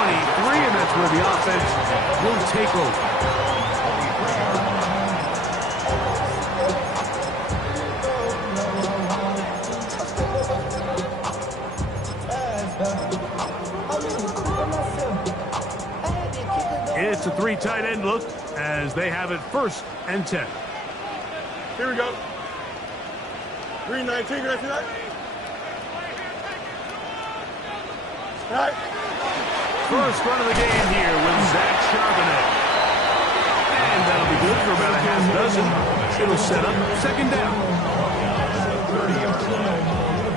and that's where the offense will take over. It's a 3 tight end look as they have it 1st and 10. Here we go. 3-19, can I see that? All right. First run of the game here with Zach Charbonnet. And that'll be good for about a half dozen. It'll set up 2nd down. 30 yards line.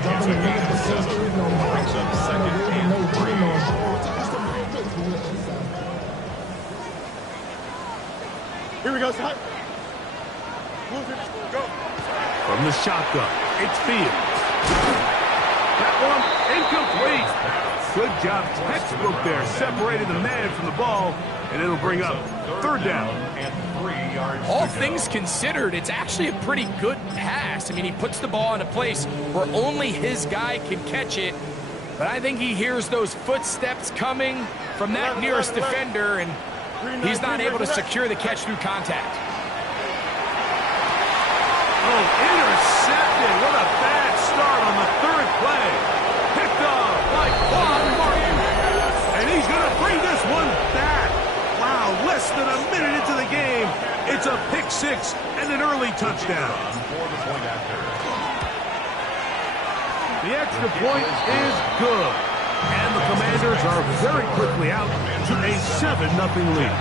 It's a gain of 7. Brings up 2nd and 3. Here we go, Scott. Go. From the shotgun, it's Fields. That one incomplete. Good job, textbook there, separating the man from the ball, and it'll bring up 3rd down. And 3 yards. All things considered, it's actually a pretty good pass. I mean, he puts the ball in a place where only his guy can catch it, but I think he hears those footsteps coming from that nearest defender, and he's not able to secure the catch through contact. Oh, intercepted. What a bad start on the 3rd play. Picked off by Claude Martin. And he's going to bring this one back. Wow, less than a minute into the game. It's a pick 6 and an early touchdown. The extra point is good. And the Commanders are very quickly out to a 7-0 lead.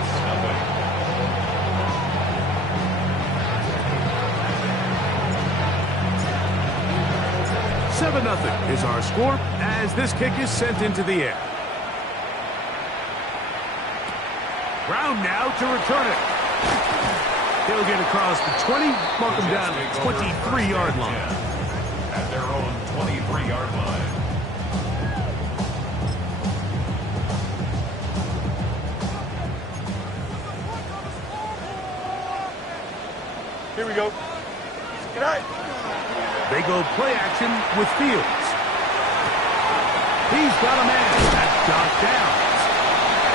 7-0 is our score as this kick is sent into the air. Brown now to return it. He'll get across the 20, mark him down at the 23-yard line. At their own 23-yard line. Here we go. Good night. They go play action with Fields. He's got a man. That's Josh Downs.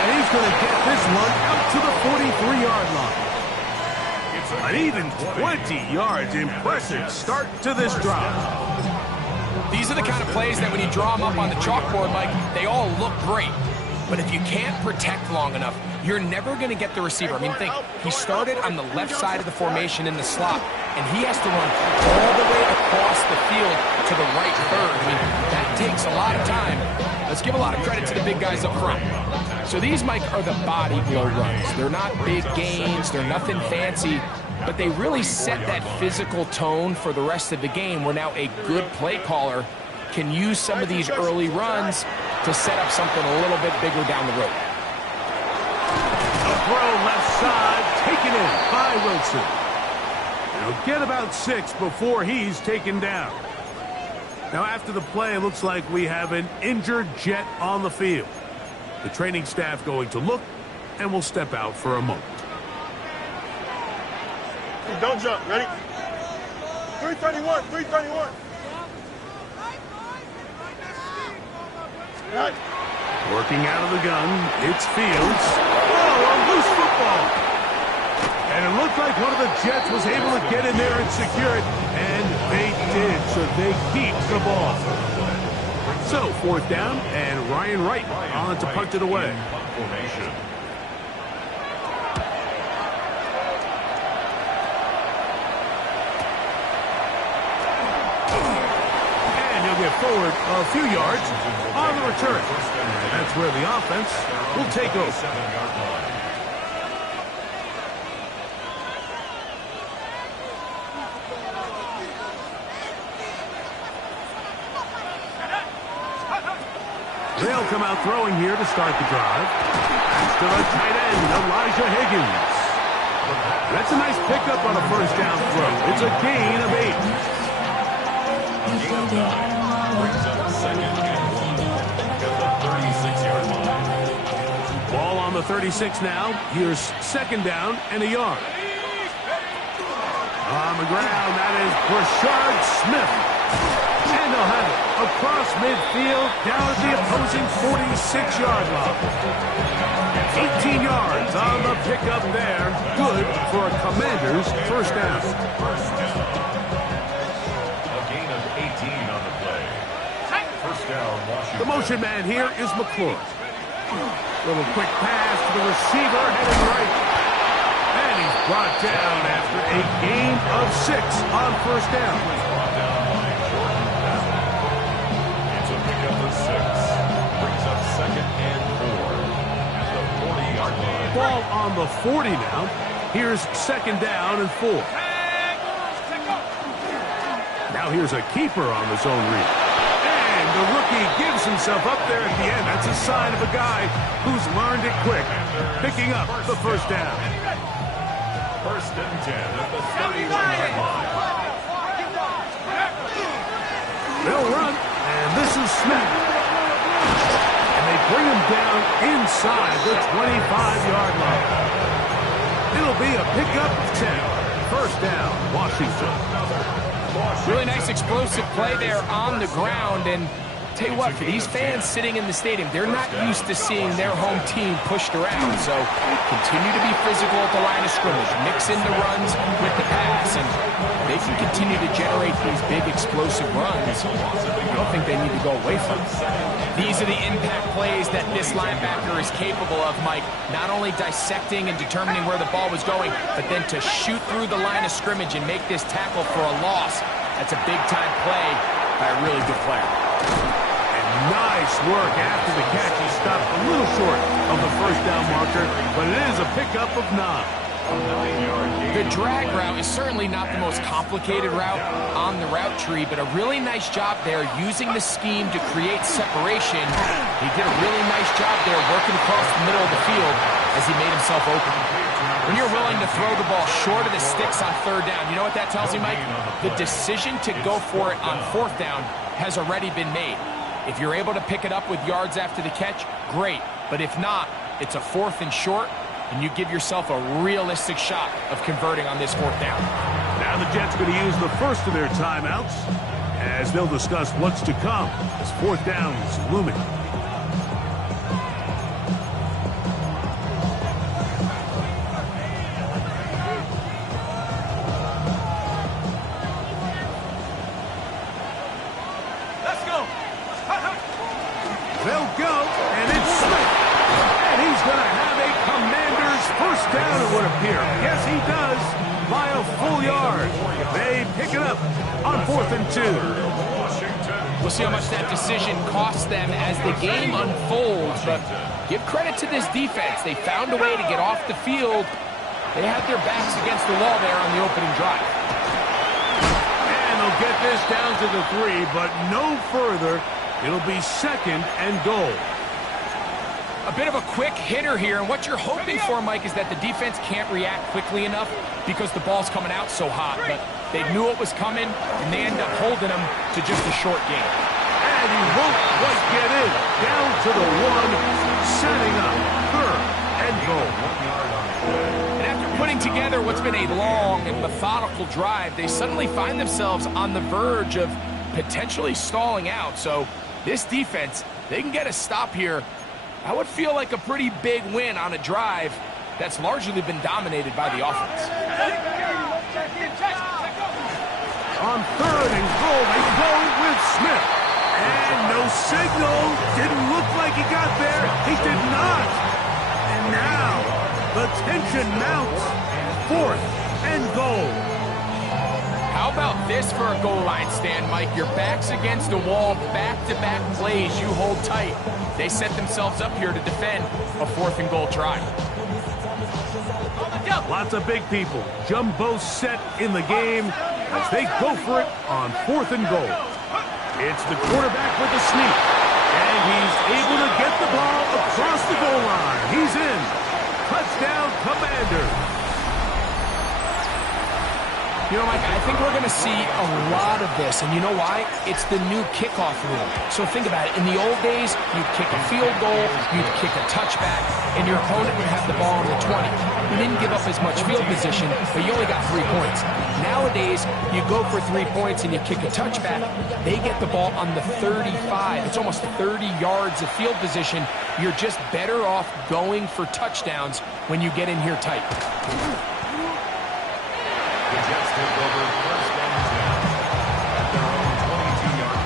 And he's going to get this one out to the 43-yard line. An even 20 yards. Impressive start to this drive. These are the kind of plays that when you draw them up on the chalkboard, Mike, they all look great. But if you can't protect long enough, you're never going to get the receiver. I mean, think, he started on the left side of the formation in the slot, and he has to run all the way across the field to the right third. I mean, that takes a lot of time. Let's give a lot of credit to the big guys up front. So these, Mike, are the body blow runs. They're not big gains. They're nothing fancy. But they really set that physical tone for the rest of the game where now a good play caller can use some of these early runs to set up something a little bit bigger down the road. A throw left side, taken in by Wilson. He'll get about 6 before he's taken down. Now after the play, it looks like we have an injured Jet on the field. The training staff going to look and will step out for a moment. Don't jump. Ready? 331. 331. Right. Working out of the gun, it's Fields. Oh, a loose football. And it looked like one of the Jets was able to get in there and secure it. And they did, so they keep the ball. So, 4th down, and Ryan Wright on to punt it away. And he'll get forward a few yards on the return. And that's where the offense will take over. They'll come out throwing here to start the drive. Pass to the tight end, Elijah Higgins. That's a nice pickup on a 1st down throw. It's a gain of 8. Brings up 2nd and 1 at the 36-yard line. Ball on the 36 now. Here's 2nd down and a yard. On the ground, that is Brashard Smith. And they'll have it across midfield, down at the opposing 46-yard line. 18 yards on the pickup there. Good for a Commanders first down. A gain of 18 on the play. First down, Washington. The motion man here is McClure. Little quick pass to the receiver, headed right. And he's brought down after a gain of 6 on first down. It's a pickup of 6. Brings up 2nd and 4 at the 40-yard line. Ball on the 40 now. Here's 2nd down and 4. Now here's a keeper on the zone read. And the rookie gives himself up there at the end. That's a sign of a guy who's learned it quick. Picking up the first down. 1st and 10 at the 31-yard line. They'll run, and this is Smith. And they bring him down inside the 25-yard line. It'll be a pickup of 10. First down, Washington. Really nice explosive play there on the ground, and tell you what, for these fans sitting in the stadium, they're not used to seeing their home team pushed around, so continue to be physical at the line of scrimmage, mix in the runs with the pass, and they can continue to generate these big explosive runs. I don't think they need to go away from it. These are the impact plays that this linebacker is capable of, Mike, not only dissecting and determining where the ball was going, but then to shoot through the line of scrimmage and make this tackle for a loss. That's a big-time play by a really good player. Nice work after the catch. He stopped a little short of the first down marker, but it is a pickup of 9. The drag route is certainly not the most complicated route on the route tree, but a really nice job there using the scheme to create separation. He did a really nice job there working across the middle of the field as he made himself open. When you're willing to throw the ball short of the sticks on 3rd down, you know what that tells me, Mike? The decision to go for it on 4th down has already been made. If you're able to pick it up with yards after the catch, great. But if not, it's a 4th and short, and you give yourself a realistic shot of converting on this 4th down. Now the Jets going to use the first of their timeouts as they'll discuss what's to come as 4th down is looming. They'll go, and it's Smith. And he's going to have a Commanders first down, it would appear. Yes, he does, by a full yard. They pick it up on 4th and 2. We'll see how much that decision costs them as the game unfolds, but give credit to this defense. They found a way to get off the field. They had their backs against the wall there on the opening drive. And they'll get this down to the 3, but no further. It'll be 2nd and goal. A bit of a quick hitter here, and what you're hoping for, Mike, is that the defense can't react quickly enough because the ball's coming out so hot. But they knew it was coming, and they end up holding them to just a short game. And he won't quite get in. Down to the 1, setting up 3rd and goal. And after putting together what's been a long and methodical drive, they suddenly find themselves on the verge of potentially stalling out. So this defense, they can get a stop here. I would feel like a pretty big win on a drive that's largely been dominated by the offense. On 3rd and goal, they go with Smith. And no signal. Didn't look like he got there. He did not. And now the tension mounts. 4th and goal. How about this for a goal line stand, Mike? Your back's against the wall, back-to-back plays you hold tight. They set themselves up here to defend a 4th and goal try. Lots of big people. Jumbo set in the game as they go for it on 4th and goal. It's the quarterback with the sneak. And he's able to get the ball across the goal line. He's in. Touchdown, Commanders. You know, Mike, I think we're going to see a lot of this, and you know why? It's the new kickoff rule. So think about it. In the old days, you'd kick a field goal, you'd kick a touchback, and your opponent would have the ball on the 20. You didn't give up as much field position, but you only got 3 points. Nowadays, you go for 3 points and you kick a touchback, they get the ball on the 35. It's almost 30 yards of field position. You're just better off going for touchdowns when you get in here tight. The Jets take over first and 10 at their own 22-yard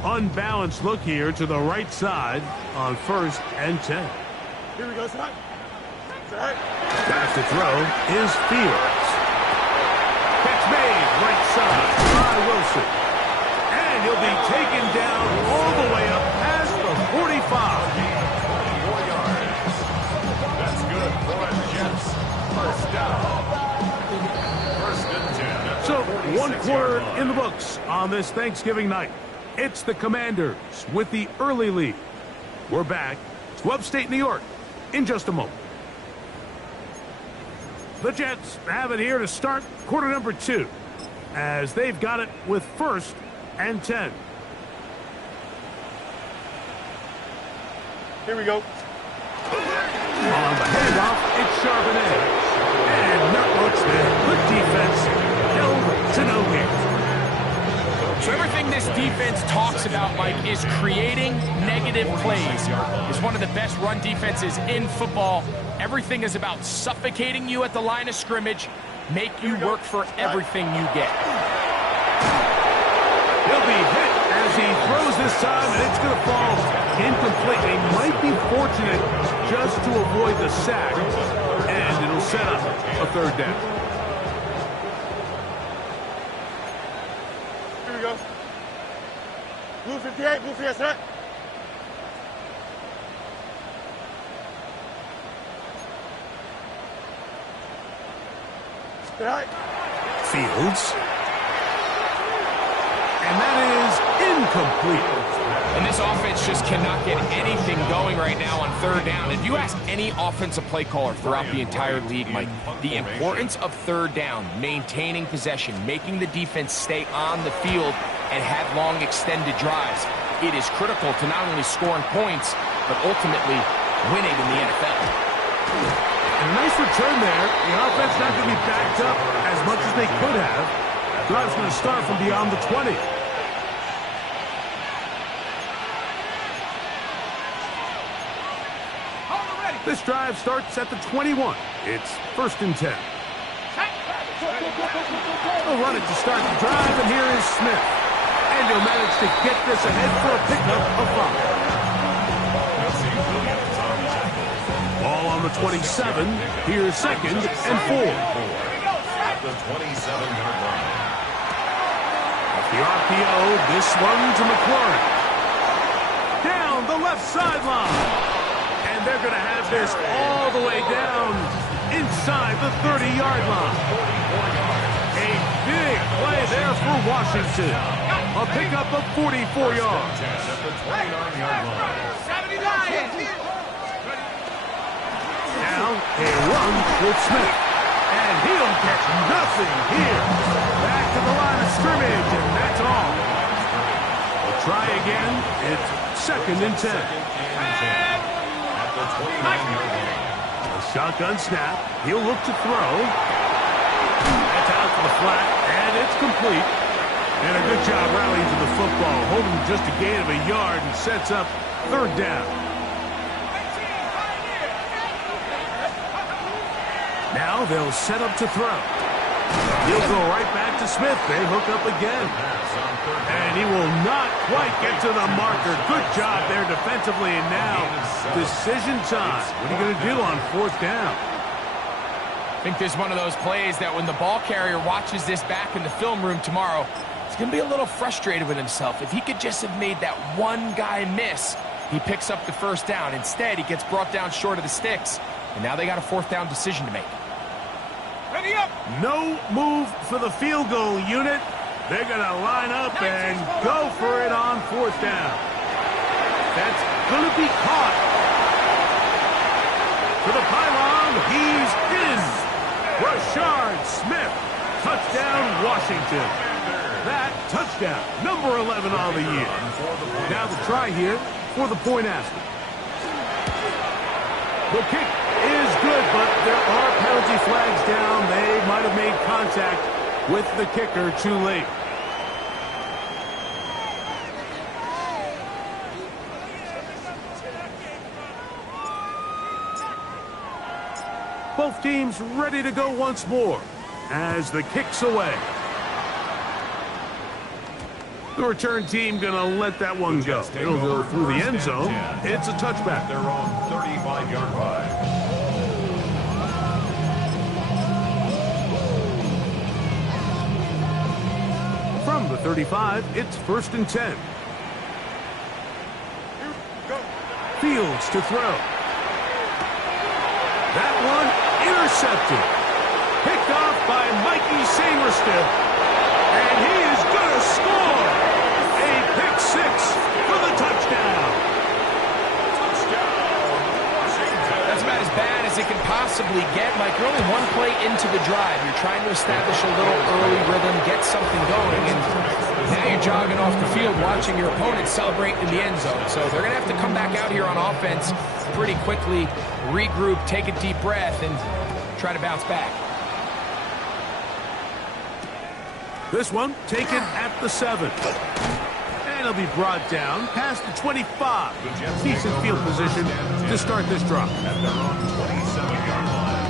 line. Unbalanced look here to the right side on first and 10. Here we go, Side. Side. Pass to throw is Fields. Catch made, right side by Wilson. And he'll be taken down all the way up past the 45. 24 yards. That's good for the Jets. First down. First and 10. So, 1 quarter in the books on this Thanksgiving night. It's the Commanders with the early lead. We're back to upstate New York in just a moment. The Jets have it here to start quarter number 2 as they've got it with first and 10. Here we go. On the handoff, it's Charbonnet. And not much there. Good defense. Held to no gain. So everything this defense talks about, Mike, is creating negative plays. It's one of the best run defenses in football. Everything is about suffocating you at the line of scrimmage, make you work for everything you get. He'll be hit as he throws this time, and it's going to fall incomplete. They might be fortunate just to avoid the sack, and it'll set up a third down. Here we go. Blue 58, blue 58, set. Right. Fields. And that is incomplete. And this offense just cannot get anything going right now on third down. If you ask any offensive play caller throughout the entire league, Mike, the importance of third down, maintaining possession, making the defense stay on the field and have long extended drives, it is critical to not only scoring points, but ultimately winning in the NFL. And a nice return there. The offense not going to be backed up as much as they could have. Drive's going to start from beyond the 20. This drive starts at the 21. It's first and 10. They'll run it to start the drive, and here is Smith. And he'll manage to get this ahead for a pickup of 5. Ball on the 27. Here's second and 4. At the 27-yard line. The RPO, this one to McLaurin. Down the left sideline. And they're going to have this all the way down inside the 30-yard line. A big play there for Washington. A pickup of 44 yards. At the 29-yard line. Now a run with Smith. And he'll get nothing here. Back to the line of scrimmage, and that's all. We'll try again. It's second and 10. At the 29-yard line. A shotgun snap. He'll look to throw. That's out to the flat, and it's complete. And a good job rallying to the football, holding just a gain of a yard and sets up third down. Now they'll set up to throw. He'll go right back to Smith. They hook up again. And he will not quite get to the marker. Good job there defensively. And now decision time. What are you going to do on fourth down? I think this is one of those plays that when the ball carrier watches this back in the film room tomorrow, he's going to be a little frustrated with himself. If he could just have made that one guy miss, he picks up the first down. Instead, he gets brought down short of the sticks. And now they got a fourth down decision to make. Ready up. No move for the field goal unit. They're going to line up and go for it on 4th down. That's going to be caught. To the pylon, he's in. Rashard Smith, touchdown Washington. That touchdown, number 11 on the year. Now the try here for the point after. The kick is good, but there are penalty flags down. They might have made contact with the kicker too late. Both teams ready to go once more as the kick's away. The return team going to let that one go. It'll go through the end zone. It's a touchback. Their own 35-yard line. From the 35, it's 1st and 10. Fields to throw. That one intercepted. Picked off by Mikey Sainriston. And he is going to score. A pick 6 for the touchdown. That's about as bad as it can possibly get. Mike, you're only one play into the drive. You're trying to establish a little early rhythm, get something going, and now you're jogging off the field watching your opponent celebrate in the end zone. So they're going to have to come back out here on offense pretty quickly, regroup, take a deep breath, and try to bounce back. This one taken at the 7. And he'll be brought down past the 25. Decent field position to start this drive. At their own 27-yard line.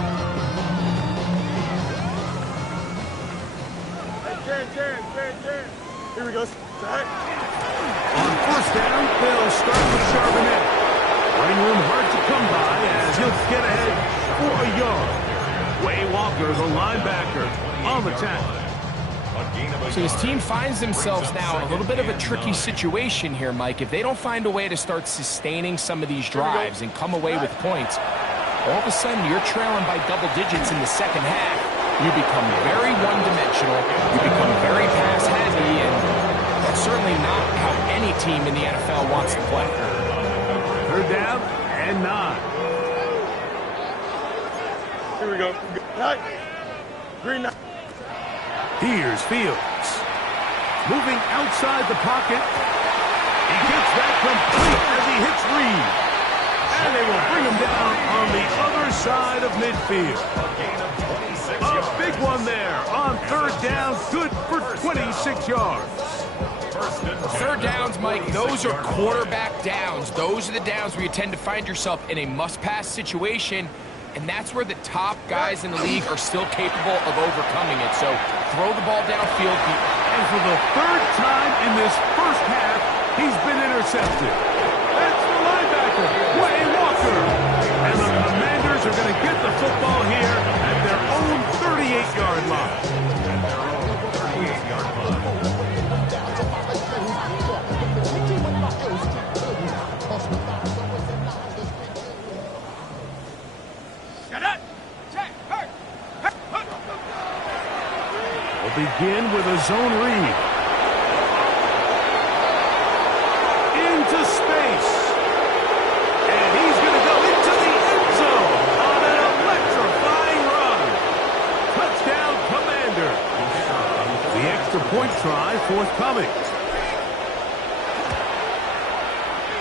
Here we go. On 1st down, they'll start with Charbonnet. Running room hard to come by as he'll get ahead for a yard. Way Walker, the linebacker, on the tackle. So this team finds themselves now in a little bit of a tricky situation here, Mike. If they don't find a way to start sustaining some of these drives and come away with points, all of a sudden you're trailing by double digits in the second half. You become very one-dimensional. You become very pass-heavy, and that's certainly not how any team in the NFL wants to play. 3rd down and 9. Here we go. Green 9. Here's Fields. Moving outside the pocket. He gets that complete as he hits Reed. And they will bring him down on the other side of midfield. A big one there on 3rd down. Good for 26 yards. 3rd downs, Mike, those are quarterback downs. Those are the downs where you tend to find yourself in a must-pass situation. And that's where the top guys in the league are still capable of overcoming it. So throw the ball downfield. And for the 3rd time in this first half, he's been intercepted. That's the linebacker, Way Walker. And the Commanders are going to get the football here at their own 38-yard line. Begin with a zone read. Into space. And he's going to go into the end zone on an electrifying run. Touchdown, Commander. The extra point try forthcoming.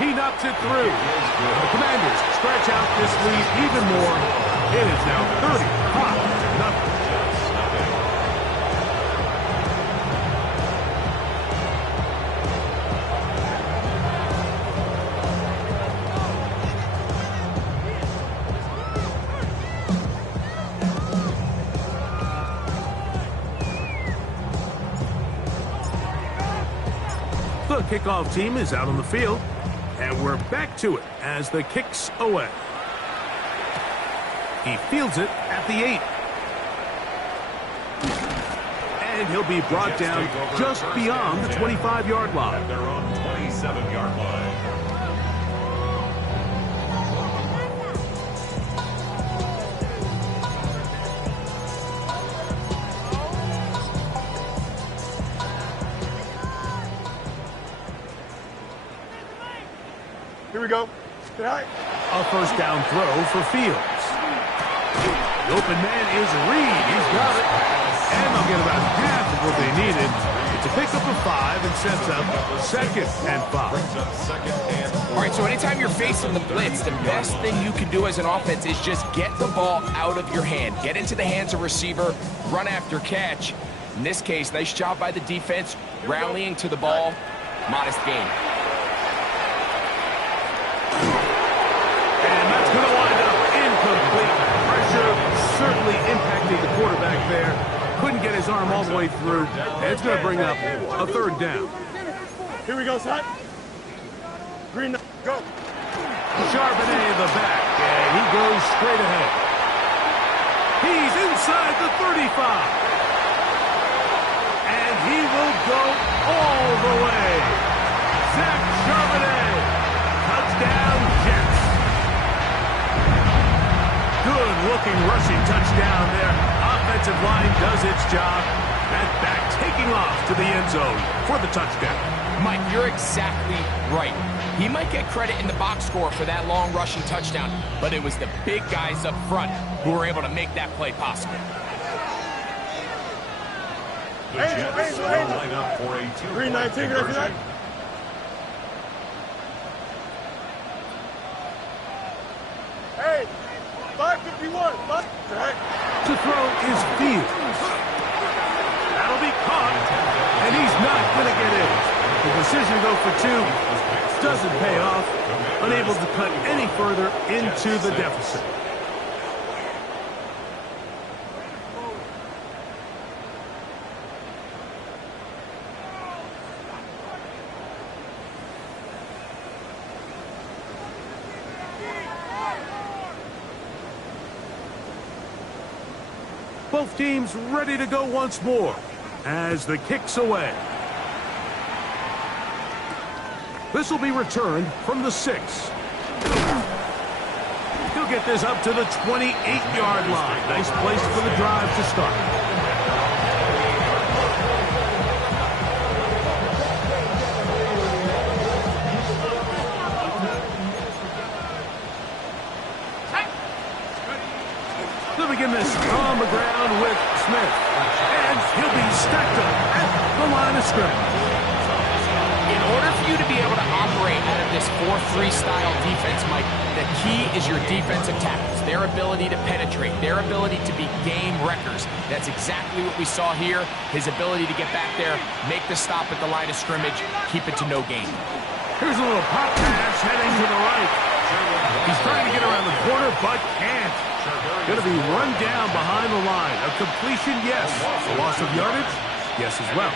He knocks it through. The Commanders stretch out this lead even more. It is now 35-0. The kickoff team is out on the field, and we're back to it as the kick's away. He fields it at the 8. And he'll be brought down just beyond the 25-yard line. At their own 27-yard line. we go. Good night. A first down throw for Fields. The open man is Reed. He's got it. And they'll get about half of what they needed. It's a pickup of 5 and sets up 2nd and 5. All right, so anytime you're facing the blitz, the best thing you can do as an offense is just get the ball out of your hand. Get into the hands of receiver, run after catch. In this case, nice job by the defense, rallying to the ball. Modest gain. And that's going to wind up incomplete. Pressure certainly impacting the quarterback there. Couldn't get his arm all the way through. And it's going to bring up a 3rd down. Here we go, son. Green, go. Charbonnet in the back, and he goes straight ahead. He's inside the 35. And he will go all the way. Zach Charbonnet. Touchdown, Jets. Good-looking rushing touchdown there. Offensive line does its job. That back taking off to the end zone for the touchdown. Mike, you're exactly right. He might get credit in the box score for that long rushing touchdown, but it was the big guys up front who were able to make that play possible. The Jets will line up for a 2-point conversion. Hey, 551. To throw is Fields. That'll be caught, and he's not going to get in. The decision to go for 2 doesn't pay off. Unable to cut any further into the deficit. Both teams ready to go once more as the kick's away. This will be returned from the 6. He'll get this up to the 28-yard line. Nice place for the drive to start. They'll begin this on the ground with Smith. And he'll be stacked up at the line of scrimmage. In order for you to be able to operate out of this 4-3 style defense, Mike, the key is your defensive tackles, their ability to penetrate, their ability to be game wreckers. That's exactly what we saw here. His ability to get back there, make the stop at the line of scrimmage, keep it to no gain. Here's a little pop pass heading to the right. He's trying to get around the corner, but can't. Going to be run down behind the line. A completion, yes. A loss of yardage, yes as well.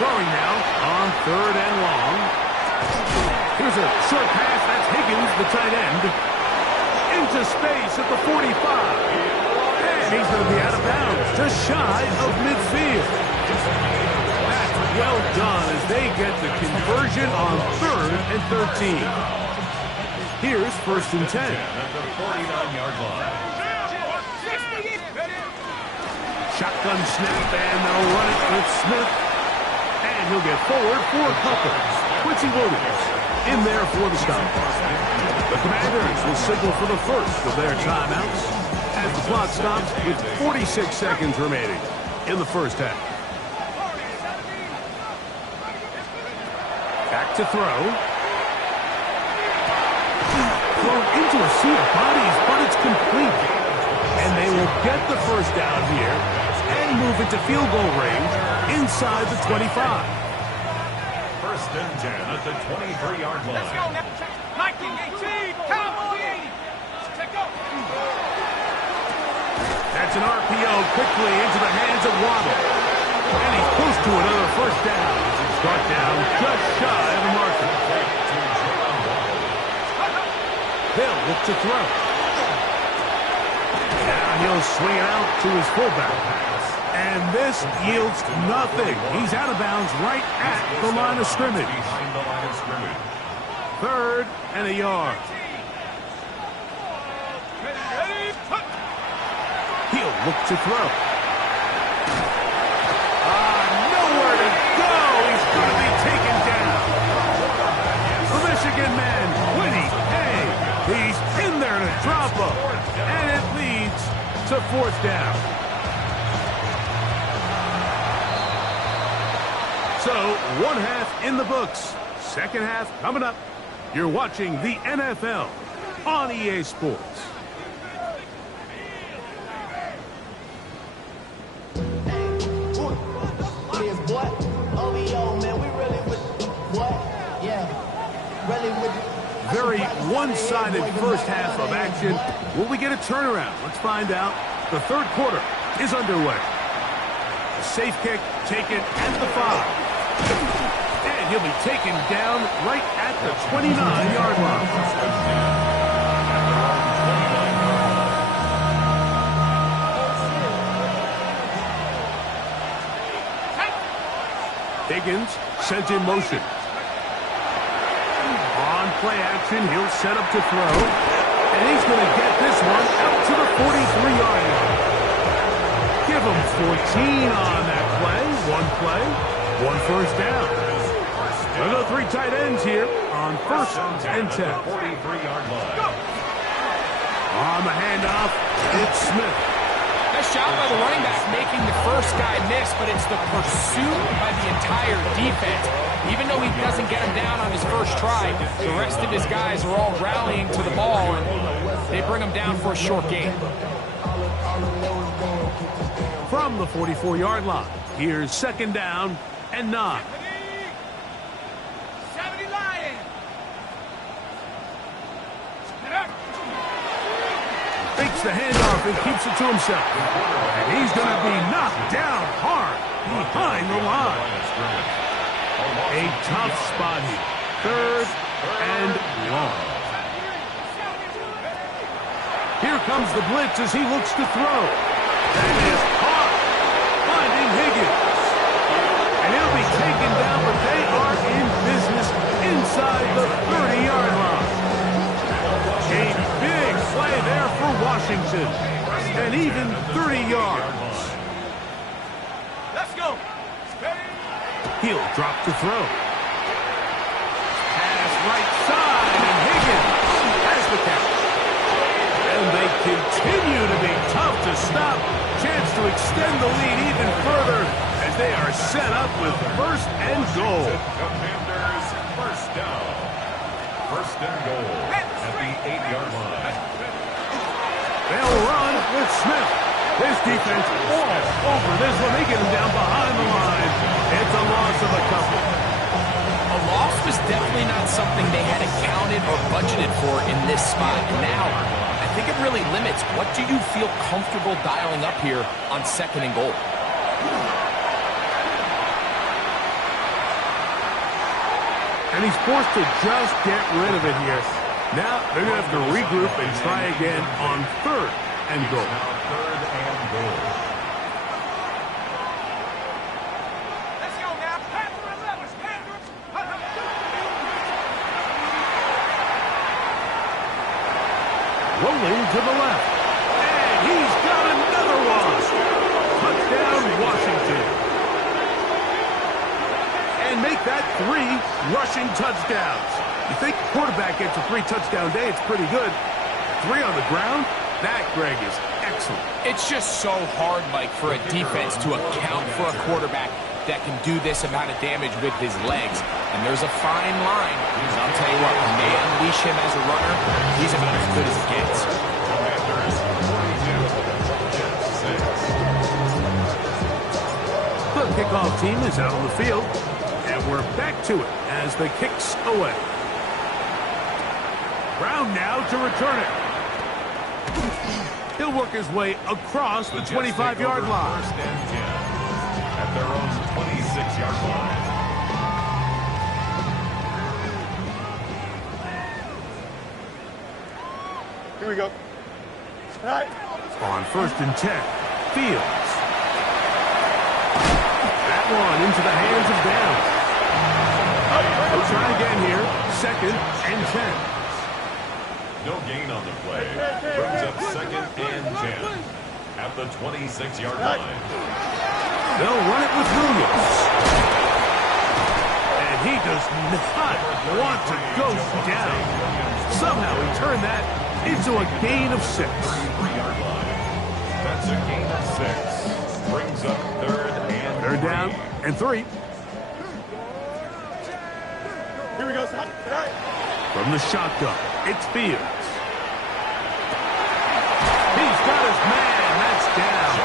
Throwing now on 3rd and long. Here's a short pass. That's Higgins, the tight end. Into space at the 45. And he's going to be out of bounds, just shy of midfield. That's well done as they get the conversion on 3rd and 13. Here's 1st and 10. At the 49-yard line. Shotgun snap, and they'll run it with Smith. And he'll get forward for a couple. Quincy Williams in there for the stop. The Commanders will signal for the first of their timeouts as the clock stops with 46 seconds remaining in the first half. Back to throw. Thrown into a sea of bodies, but it's complete. And they will get the first down here and move into field goal range inside the 25. 1st and 10 at the 23-yard line. Let's go now. 1918. Count on the 80. Let's go. That's an RPO quickly into the hands of Waddle. And he's close to another first down. He's brought down just shy of the marker. They'll look to throw. Now he'll swing it out to his fullback. And this yields nothing. He's out of bounds right at the line of scrimmage. Behind the line of scrimmage. 3rd and a yard. He'll look to throw. 4th down. So, 1 half in the books. 2nd half coming up. You're watching the NFL on EA Sports. Very one-sided first half of action. Will we get a turnaround? Let's find out. The 3rd quarter is underway. A safe kick taken at the 5. And he'll be taken down right at the 29-yard line. Higgins sent in motion. On play action, he'll set up to throw. And he's going to get this one out to the 43-yard line. Give him 14 on that play. 1 first down. We'll go 3 tight ends here on 1st and 10. 43-yard line. On the handoff, it's Smith. Nice job by the running back making the first guy miss, but it's the pursuit by the entire defense. Even though he doesn't get him down on his first try, the rest of his guys are all rallying to the ball, and they bring him down for a short gain. From the 44-yard line, here's 2nd down and 9. 70 Lion. Fakes the handoff and keeps it to himself. And he's going to be knocked down hard behind the line. A tough spot here. 3rd and long. Here comes the blitz as he looks to throw. That is caught. Finding Higgins. And he'll be taken down, but they are in business inside the 30-yard line. A big play there for Washington. And even 30 yards. Let's go. He'll drop to throw. Pass right side, and Higgins has the catch. And they continue to be tough to stop. Chance to extend the lead even further as they are set up with 1st and goal. Commanders, 1st down. 1st and goal at the 8-yard line. They'll run with Smith. His defense all over this one. They get him down behind the line. It's a loss of a couple. A loss was definitely not something they had accounted or budgeted for in this spot. And now, I think it really limits what do you feel comfortable dialing up here on 2nd and goal. And he's forced to just get rid of it here. Now they're going to have to regroup and try again on 3rd and goal. 3rd and goal. Let's go now. Panther and Levers. Panther. Rolling to the left. And he's got another one. Touchdown, Washington. And make that 3 rushing touchdowns. You think quarterback gets a 3-touchdown day, it's pretty good. 3 on the ground? That, Greg, is excellent. It's just so hard, Mike, for a defense to account for a quarterback that can do this amount of damage with his legs. And there's a fine line. And I'll tell you what, when they unleash him as a runner, he's about as good as it gets. The kickoff team is out on the field. And we're back to it as the kick's away. Brown now to return it. He'll work his way across the 25-yard line. 1st and 10 at their own 26-yard line. Here we go. All right. On 1st and 10, Fields. That one into the hands of Downs. We'll try again here. 2nd and 10. No gain on the play. Brings up 2nd and 10 at the 26-yard line. They'll run it with Williams. And he does not want to go down. Somehow he turned that into a gain of 6. 3-yard line. That's It's a gain of 6. Brings up Third down and 3. Here we go, son. From the shotgun, it's Fields. He's got his man. That's down.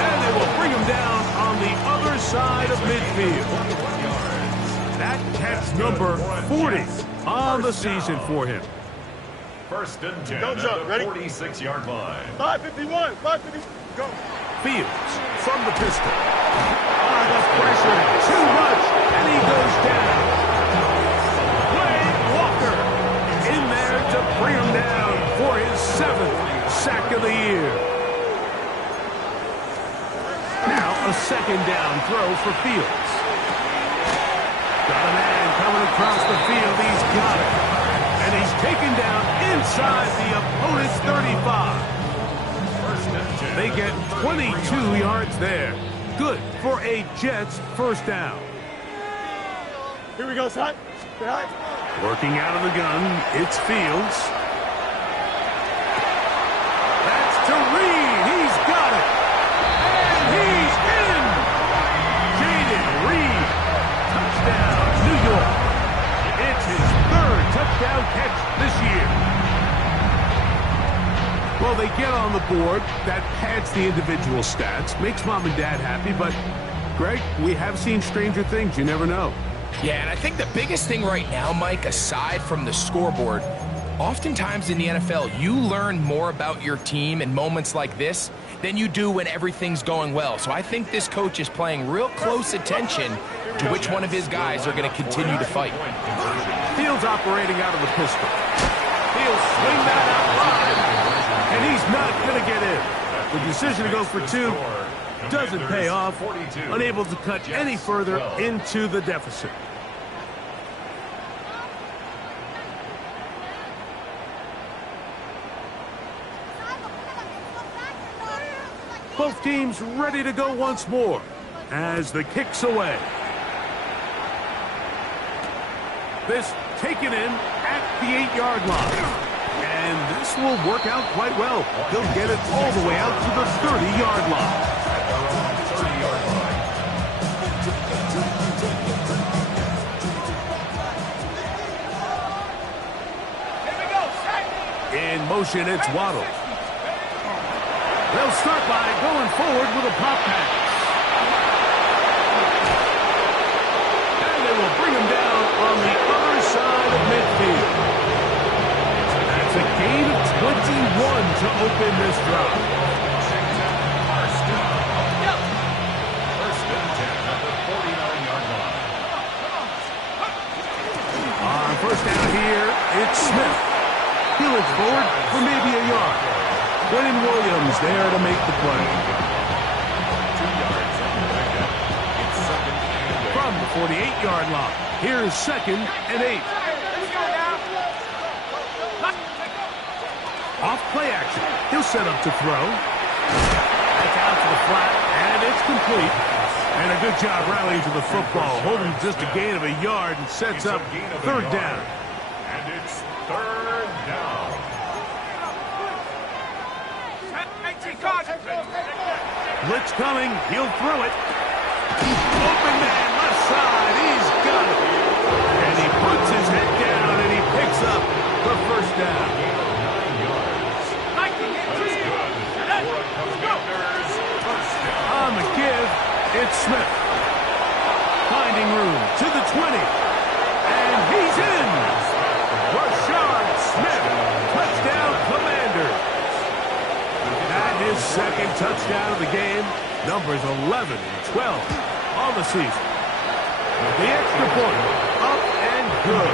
And they will bring him down on the other side of midfield. That's number 40 on the season for him. First and 10 Don't jump. Ready? 46-yard line. 551. 550. Go. Fields from the pistol. The pressure, too much, and he goes down. Wade Walker in there to bring him down for his 7th sack of the year. Now a second down throw for Fields. Got a man coming across the field. He's got it. And he's taken down inside the opponent's 35. They get 22 yards there. Good for a Jets first down. Here we go, son. Working out of the gun, it's Fields. That's to Reed. He's got it. And he's in. Jaden Reed. Touchdown, New York. It's his 3rd touchdown catch this year. Well, they get on the board. That pads the individual stats, makes mom and dad happy, but, Greg, we have seen stranger things. You never know. Yeah, and I think the biggest thing right now, Mike, aside from the scoreboard, oftentimes in the NFL, you learn more about your team in moments like this than you do when everything's going well. So I think this coach is paying real close attention to which one of his guys are going to continue to fight. Fields operating out of the pistol. He'll swing that out wide, and he's not going to get in. The decision to go for 2 doesn't pay off. Unable to cut any further into the deficit. Both teams ready to go once more as the kick's away. This taken in at the 8-yard line. And this will work out quite well. He'll get it all the way out to the 30-yard line. In motion, it's Waddle. They'll start by going forward with a pop pass. And they will bring him down on the other side of midfield. That's a gain of 21 to open this drive. First and 10 at the 49-yard line. On first down here, it's Smith. He looks forward for maybe a yard. Quentin Williams there to make the play. 2 yards on the pickup. It's second and 8. From the 48-yard line, here's 2nd and 8. Off play action. He'll set up to throw. That's out to the flat, and it's complete. And a good job rallying to the football, holding just a gain of a yard and sets up 3rd down. And it's 3rd down. Blitz coming. He'll throw it. Open man, left side. He's got it. And he puts his head down, and he picks up the first down. On the give, it's Smith. Finding room to the 20. And he's in. Rashard Smith. Touchdown, Commanders. And his 2nd touchdown of the game. Numbers 11 and 12 on the season. The extra point. Up and good.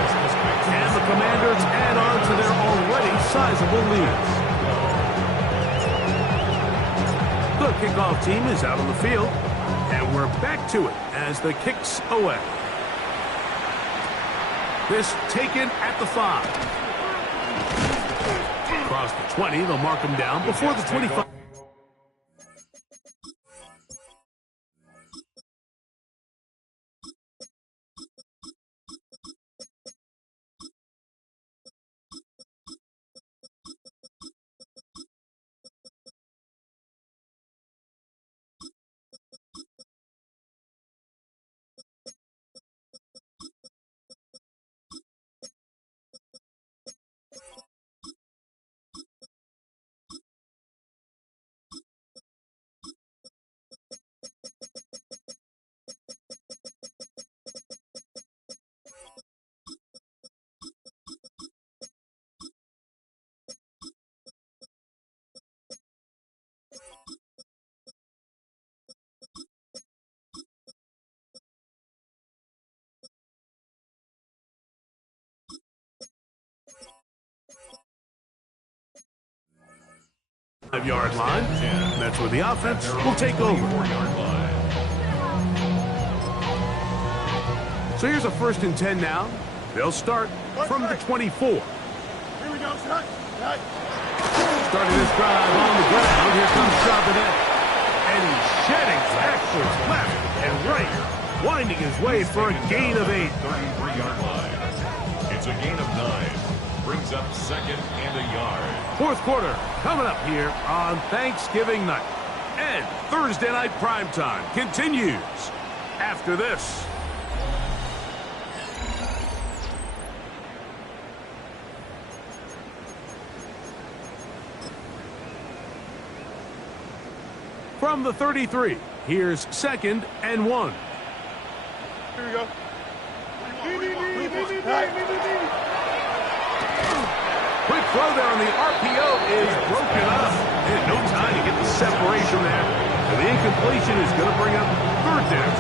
And the Commanders add on to their already sizable lead. The kickoff team is out on the field, and we're back to it as the kick's away. This taken at the 5. Across the 20, they'll mark him down before the 25. 25-yard line. That's where the offense will take over. So here's a 1st and 10 now. They'll start from the 24. Here we go, shot. Starting his drive on the ground. Here comes Charbonnet. And he's shedding tackles left and right, winding his way for a gain of 8. 33-yard line. It's a gain of 9. Brings up 2nd and a yard. 4th quarter coming up here on Thanksgiving night. And Thursday night primetime continues after this. From the 33, here's 2nd and 1. Here we go. Quick throw there on the RPO is broken up. And no time to get the separation there. And the incompletion is going to bring up 3rd down.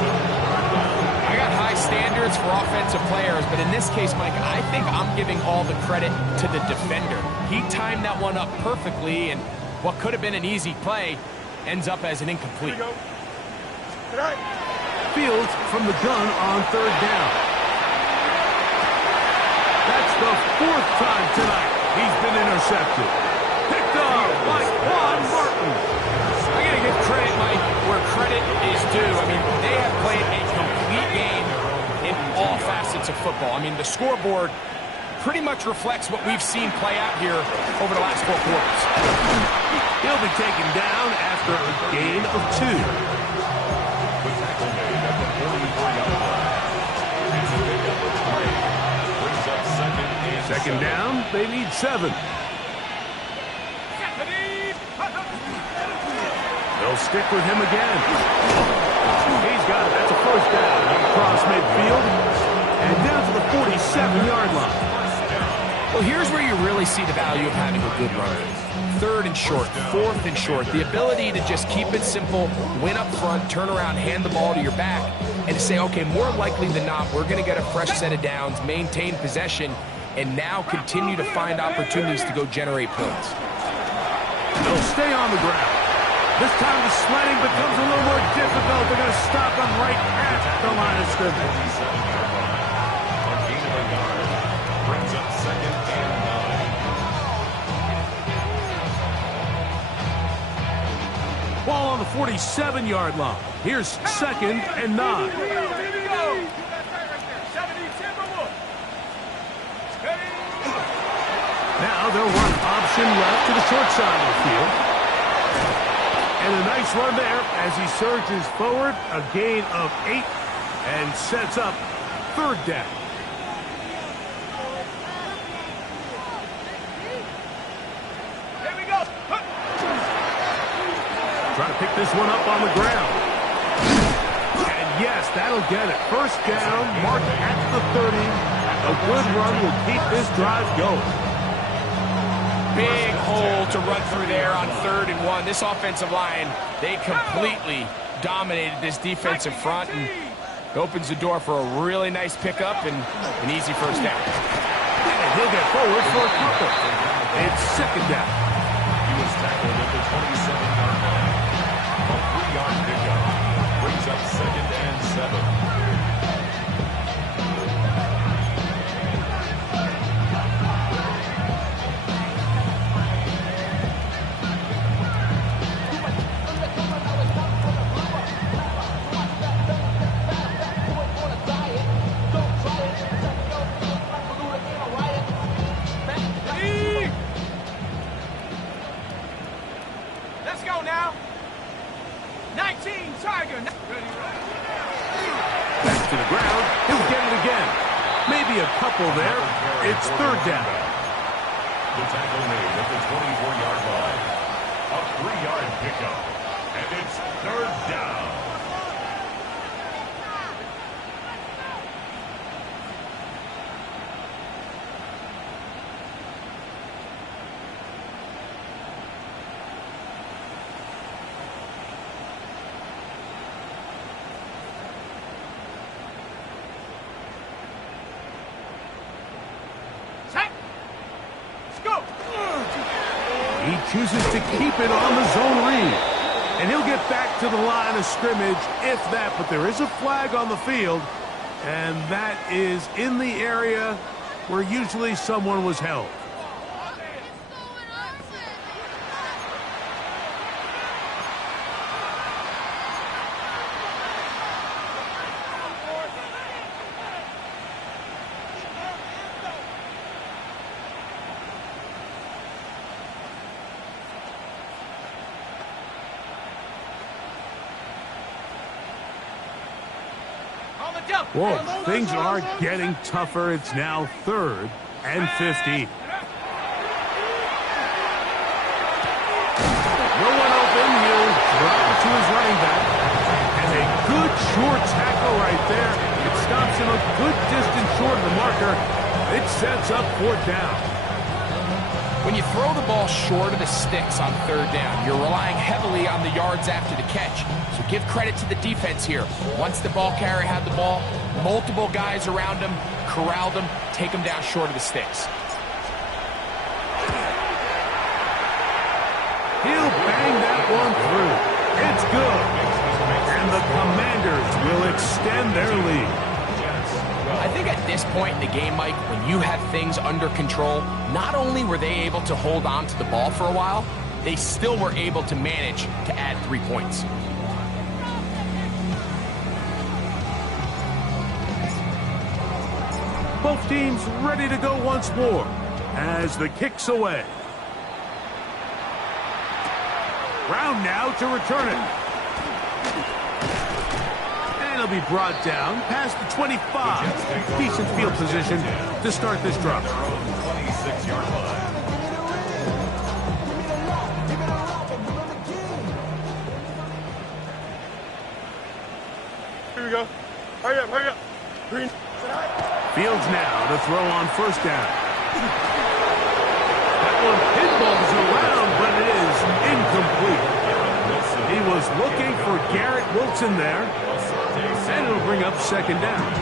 I got high standards for offensive players, but in this case, Mike, I think I'm giving all the credit to the defender. He timed that one up perfectly, and what could have been an easy play ends up as an incomplete. Fields from the gun on 3rd down. That's the 4th time tonight he's been intercepted. Picked up by Juan Martin. I gotta give credit, Mike, where credit is due. I mean, they have played a complete game in all facets of football. I mean, the scoreboard pretty much reflects what we've seen play out here over the last 4 quarters. He'll be taken down after a gain of 2. The tackle made at the 44-yard line. It's a pickup of 3. Brings up 2nd and 2nd down, they need 7. They'll stick with him again. He's got it. That's a 1st down across midfield and down to the 47-yard line. Well, here's where you really see the value of having a good runner. 3rd and short, 4th and short. The ability to just keep it simple, win up front, turn around, hand the ball to your back, and to say, okay, more likely than not, we're going to get a fresh set of downs, maintain possession, and now continue to find opportunities to go generate points. They'll stay on the ground. This time the sledding becomes a little more difficult. They're going to stop him right at the line of scrimmage. 47-yard line. A gain of a yard. Brings up 2nd and 9. Ball on the 47-yard line. Here's 2nd and 9. Now they'll run option left to the short side of the field. And a nice run there as he surges forward. A gain of 8 and sets up 3rd down. Here we go. Trying to pick this one up on the ground. And yes, that'll get it. 1st down, marked at the 30. A good run will keep this drive going. Big hole to run through there on 3rd and 1. This offensive line, they completely dominated this defensive front and opens the door for a really nice pickup and an easy 1st down. And he'll get forward for a couple. It's 2nd down. He was tackled at the 27-yard line. A 3-yard pickup. Brings up 2nd and 7. Let's go now. 19, Tiger. Back to the ground. He'll get it again. Maybe a couple there. It's 3rd down. The tackle made at the 24-yard line. A 3-yard pickup. And it's 3rd down. He chooses to keep it on the zone read. And he'll get back to the line of scrimmage, if that, but there is a flag on the field, and that is in the area where usually someone was held. Whoa, things are getting tougher. It's now 3rd and 50. No one open. He'll drop it to his running back. And a good short tackle right there. It stops him a good distance short of the marker. It sets up 4th down. When you throw the ball short of the sticks on 3rd down, you're relying heavily on the yards after the catch. So give credit to the defense here. Once the ball carrier had the ball, multiple guys around him, corralled him, take him down short of the sticks. He'll bang that one through. It's good. And the Commanders will extend their lead. I think at this point in the game, Mike, when you have things under control, not only were they able to hold on to the ball for a while, they still were able to manage to add 3 points. Both teams ready to go once more as the kick's away. Round now to return it. And it'll be brought down past the 25. Decent field position to start this drive. 26-yard line. Here we go. Hurry up, hurry up. Green. Fields now to throw on 1st down. That one pinballs around, but it is incomplete. He was looking for Garrett Wilson there, and it'll bring up 2nd down.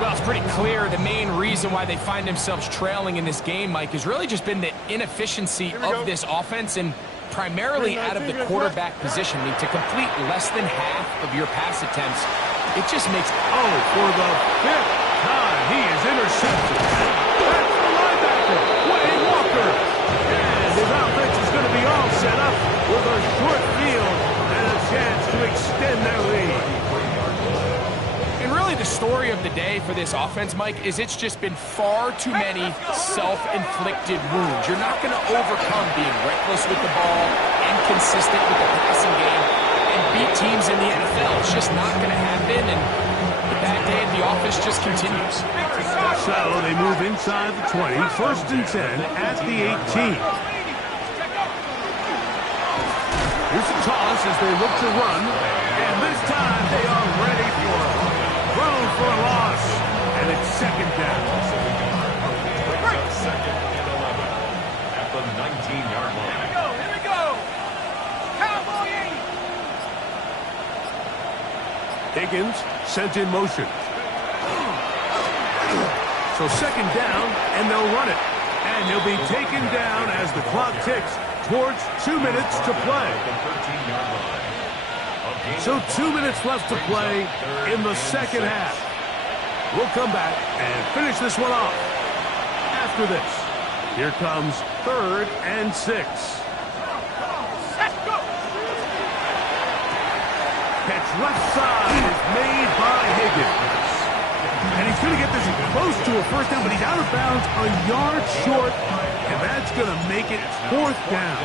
Well, it's pretty clear the main reason why they find themselves trailing in this game, Mike, has really just been the inefficiency of this offense and primarily out of the quarterback position. I mean, to complete less than half of your pass attempts, it just makes... Oh, for the 5th time, he is intercepted. That's the linebacker, Wayne Walker. And his offense is going to be all set up with a short field and a chance to extend their lead. And really the story of the day for this offense, Mike, is it's just been far too many self-inflicted wounds. You're not going to overcome being reckless with the ball, inconsistent with the passing game, and beat teams in the NFL. It's just not going to happen, and the bad day at the office just continues. So they move inside the 20, 1st and 10 at the 18. Here's a toss as they look to run, and this time they are ready for it. Thrown for a loss, and it's 2nd down. 2nd and 11 at the 19-yard line. Here we go. Cowboy 80. Higgins sent in motion. So 2nd down, and they'll run it. And he'll be taken down as the clock ticks towards 2 minutes to play. So 2 minutes left to play in the 2nd half. We'll come back and finish this one off. After this, here comes 3rd and 6. Catch left side is made by Higgins. And he's going to get this close to a 1st down, but he's out of bounds a yard short, and that's going to make it 4th down.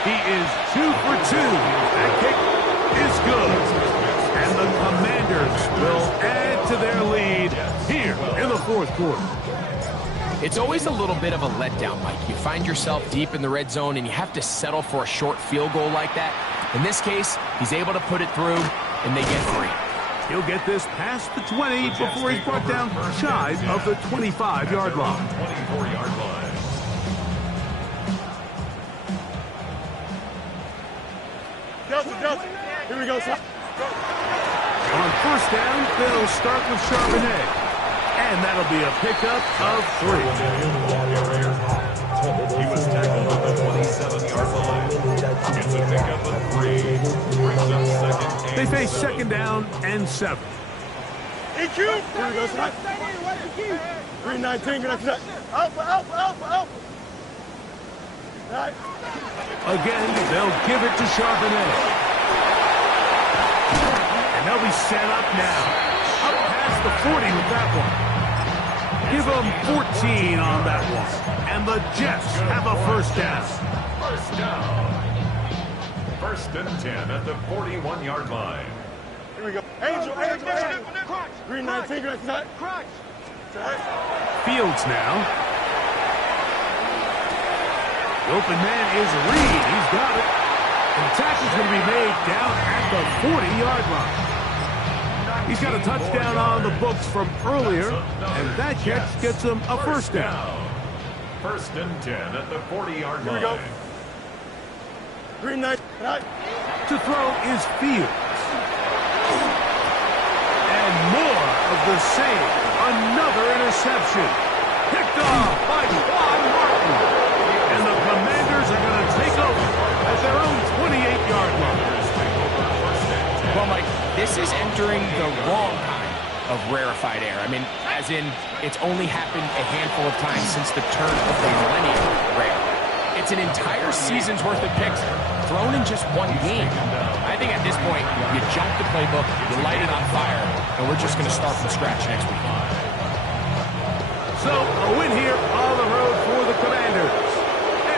He is 2 for 2. That kick is good. And the Commanders will add to their lead here in the 4th quarter. It's always a little bit of a letdown, Mike. You find yourself deep in the red zone, and you have to settle for a short field goal like that. In this case, he's able to put it through, and they get 3. He'll get this past the 20 before he's brought down shy of the 25-yard line. 24-yard line. Delta. Here we go, son. On 1st down, they'll start with Charbonnet. And that'll be a pickup of 3. He was tackled at the 27-yard line. It's a pickup of 3. Brings up second and They face 7. second down and 7. EQ! Here we go, son. 319, good shot. Out. Right. Again, they'll give it to Charbonnet. And they'll be set up now. Up past the 40 with that one. Give them 14 on that one. And the Jets have a first down. First down. First and 10 at the 41-yard line. Here we go. Angel. 319, good shot. Fields now. The open man is Reed. He's got it. And the tackle's going to be made down at the 40-yard line. He's got a touchdown on the books from earlier, and that catch gets him a first down. First and 10 at the 40-yard line. Here we go. 319, right. To throw is Fields. And more of the same. Another interception. Picked off by Juan Martin. And the Commanders are going to take over at their own 28-yard line. Well, Mike, this is entering the wrong kind of rarefied air. I mean, as in, it's only happened a handful of times since the turn of the millennium rare. It's an entire season's worth of picks thrown in just one game. I think at this point, you jump the playbook, you light it on fire, and we're just going to start from scratch next week. So, a win here on the road for the Commanders.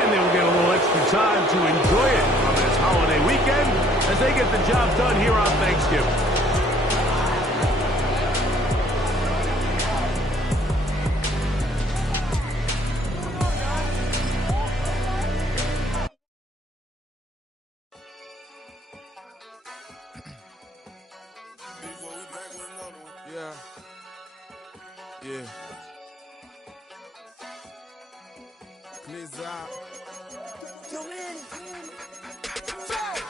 And they will get a little extra time to enjoy it on this holiday weekend as they get the job done here on Thanksgiving. Yeah. Please out.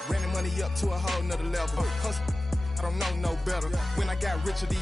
Ran the money up to a whole nother level. Hustle, I don't know no better. When I got rich of these